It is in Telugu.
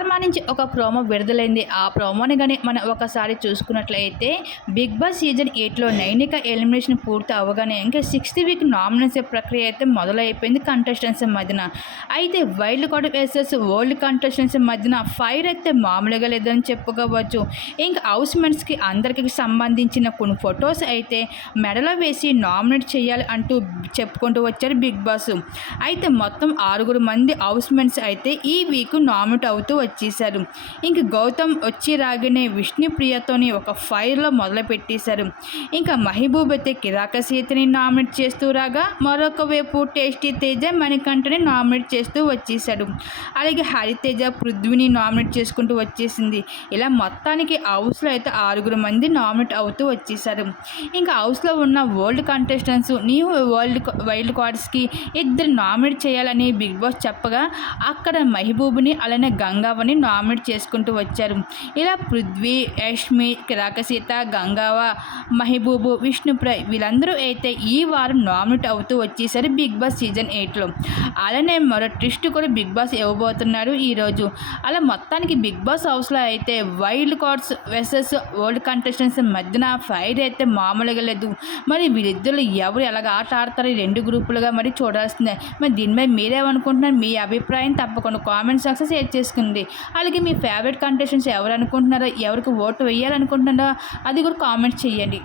స్టార్ నుంచి ఒక ప్రోమో విడుదలైంది. ఆ ప్రోమోని కానీ మనం ఒకసారి చూసుకున్నట్లయితే బిగ్ బాస్ సీజన్ ఎయిట్లో నైనిక ఎలిమినేషన్ పూర్తి అవగానే ఇంకా సిక్స్త్ వీక్ నామినేషన్ ప్రక్రియ అయితే మొదలైపోయింది కంటెస్టెంట్స్ మధ్యన. అయితే wild card versus old contestants మధ్యన ఫైర్ అయితే మామూలుగా లేదని చెప్పుకోవచ్చు. ఇంకా హౌస్మెంట్స్కి అందరికి సంబంధించిన కొన్ని ఫొటోస్ అయితే మెడలో వేసి నామినేట్ చేయాలి అంటూ చెప్పుకుంటూ వచ్చారు బిగ్ బాస్. అయితే మొత్తం ఆరుగురు మంది హౌస్మెంట్స్ అయితే ఈ వీక్ నామినేట్ అవుతూ వచ్చారు వచ్చేశారు. ఇంక గౌతమ్ వచ్చి రాగానే విష్ణుప్రియతోని ఒక ఫైర్లో మొదలుపెట్టేశారు. ఇంకా మహబూబ్ అయితే కిరాక సీతని నామినేట్ చేస్తూ రాగా మరొక వైపు టేస్టీ తేజ మణికంఠని నామినేట్ చేస్తూ వచ్చేశాడు. అలాగే హరితేజ పృథ్వీని నామినేట్ చేసుకుంటూ వచ్చేసింది. ఇలా మొత్తానికి హౌస్లో అయితే ఆరుగురు మంది నామినేట్ అవుతూ వచ్చేసారు ఇంకా హౌస్లో ఉన్న world contestants new world wild కార్డ్స్కి ఇద్దరు నామినేట్ చేయాలని బిగ్ బాస్ చెప్పగా అక్కడ మహబూబ్ని అలానే గంగా గంగావని నామినేట్ చేసుకుంటూ వచ్చారు. ఇలా పృథ్వీ యష్మి కిరాకసీత గంగావ మహిబూబు విష్ణుప్రయ్ వీళ్ళందరూ అయితే ఈ వారం నామినేట్ అవుతూ వచ్చేసారు బిగ్ బాస్ సీజన్ ఎయిట్లో. అలానే మరో ట్విస్ట్ కూడా బిగ్ బాస్ ఇవ్వబోతున్నాడు ఈరోజు అలా మొత్తానికి బిగ్ బాస్ హౌస్లో అయితే wild cards versus old contestants మధ్యన ఫైర్ అయితే మామూలుగా లేదు. మరి వీళ్ళిద్దరు ఎవరు ఎలాగ ఆట ఆడతారు ఈ రెండు గ్రూపులుగా మరి చూడాల్సిందే. మరి దీనిపై మీరేమనుకుంటున్నారు? మీ అభిప్రాయం తప్పకుండా కామెంట్ సెక్షన్ షేర్ చేసుకుంది. అలాగే మీ ఫేవరెట్ కంటెస్టెంట్స్ ఎవరు అనుకుంటున్నారో ఎవరికి ఓటు వేయాలనుకుంటున్నారో అది కూడా కామెంట్ చేయండి.